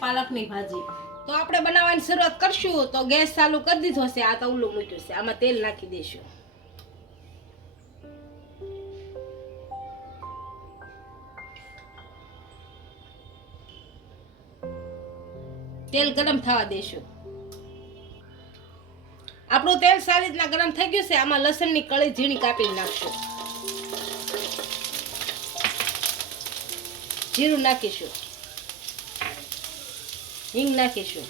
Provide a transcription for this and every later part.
પાલકની ભાજી. તો આપણે બનાવવાની શરૂઆત કરશું, તો ગેસ ચાલુ કરી દીધો છે, આ તવલું મૂક્યું છે, આમાં તેલ નાખી દઈશું. તેલ ગરમ થવા દેશું આપણું તેલ સારી રીતના ગરમ થઈ ગયું છે, આમાં લસણની કળી ઝીણી કાપી નાખશું. જીરું નાખીશું. હિંગ નાખીશું.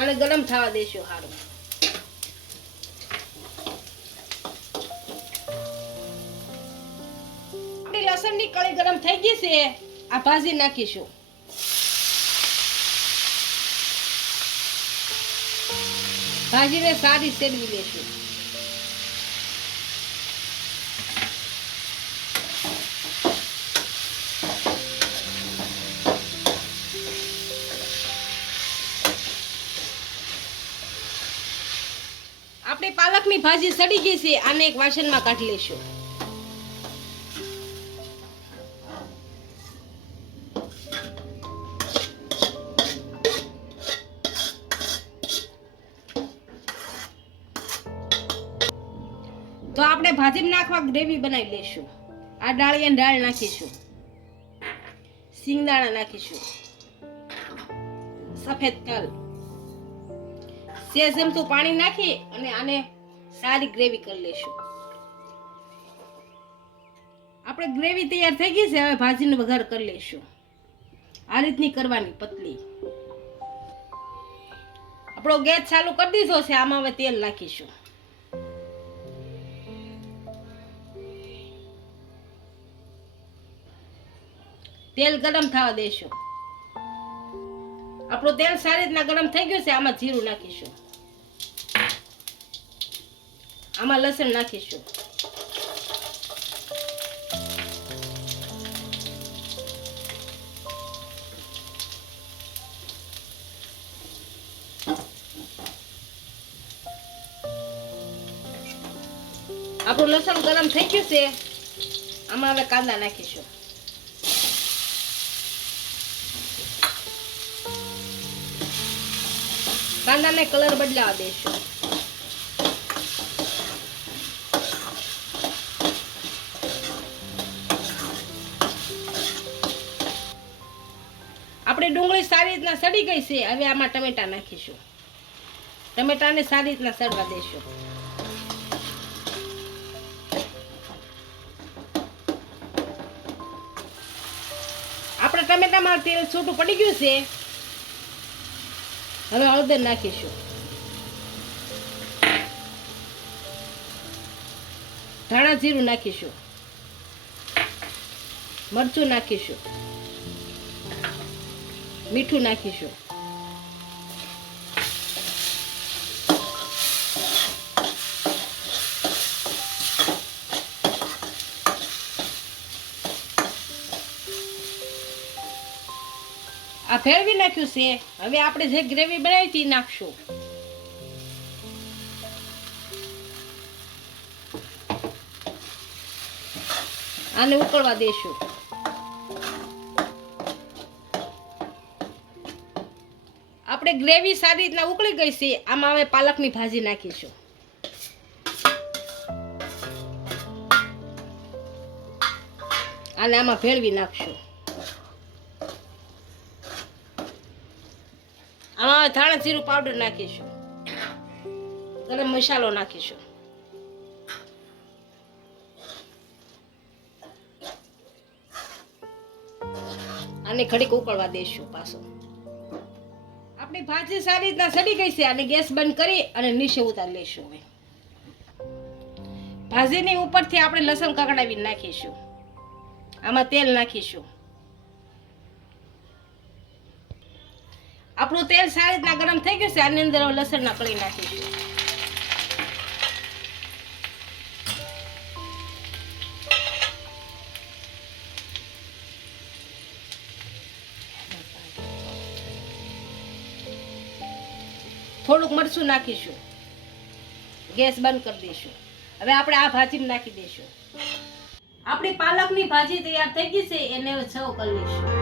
અને ગરમ થવા દેશું સારું આપણી લસણની કળી ગરમ થઈ ગઈ છે. આ ભાજી નાખીશું. ભાજીને સારી શેરવી લેશું. આપણી પાલકની ભાજી સડી ગઈ છે, આને એક વાસણમાં કાઢી લેશું તો આપણે ભાજીમાં નાખવા ગ્રેવી બનાવી લેશું આ ડાળીયાની દાળ નાખીશું. સિંગદાણા નાખીશું. સફેદ તલ. સેજ ચમચું પાણી નાખી અને આને સારી ગ્રેવી કરી લેશું આપણે ગ્રેવી તૈયાર થઈ ગઈ છે, હવે ભાજીનો વઘાર કરી લેશું આ રીતની કરવાની પતલી. આપણો ગેસ ચાલુ કરી દીધો છે, આમાં હવે તેલ નાખીશું. તેલ ગરમ થવા દેશું. આપણું તેલ સારી રીતના ગરમ થઈ ગયું છે, આમાં જીરું નાખીશું. આમાં લસણ નાખીશું. આપણું લસણ ગરમ થઈ ગયું છે, આમાં હવે કાંદા નાખીશું. કાંદાને કલર બદલાવા દેશું આપણે ડુંગળી સારી રીતના સડી ગઈ છે, હવે આમાં ટમેટા નાખીશું. ટમેટાને સારી રીતના સડવા દેશું આપણે ટમેટામાં તેલ છૂટું પડી ગયું છે. હવે હળદર નાખીશું. ધાણા જીરું નાખીશું. મરચું નાખીશું. મીઠું નાખીશું. આ ફેરવી નાખ્યું છે. હવે આપણે જે ગ્રેવી બનાવી હતી નાખશું. આને ઉકળવા દેશું. આપણે ગ્રેવી સારી રીતના ઉકળી ગઈ છે. આમાં હવે પાલકની ભાજી નાખીશું. અને આમાં ભેળવી નાખશું. હવે ધાણા જીરું પાવડર નાખીશું. અને મસાલો નાખીશું. અને ઘડીક ઉકળવા દઈશું પાછો. આપણી ભાજી સારી રીતના સડી ગઈ છે. અને ગેસ બંધ કરી અને નીચે ઉતારી લઈશું હવે. ભાજીની ઉપરથી આપણે લસણ કકડાવી નાખીશું. આમાં તેલ નાખીશું. આપણું તેલ સારી રીતના ગરમ થઈ ગયું છે, આની અંદર લસણ લસણના કળી નાખીશું. થોડુંક મરચું નાખીશું. ગેસ બંધ કરી દઈશું. હવે આપણે આ ભાજી નાખી દઈશું. આપણી પાલકની ભાજી તૈયાર થઈ ગઈ છે, એને સર્વ કરી લઈશું.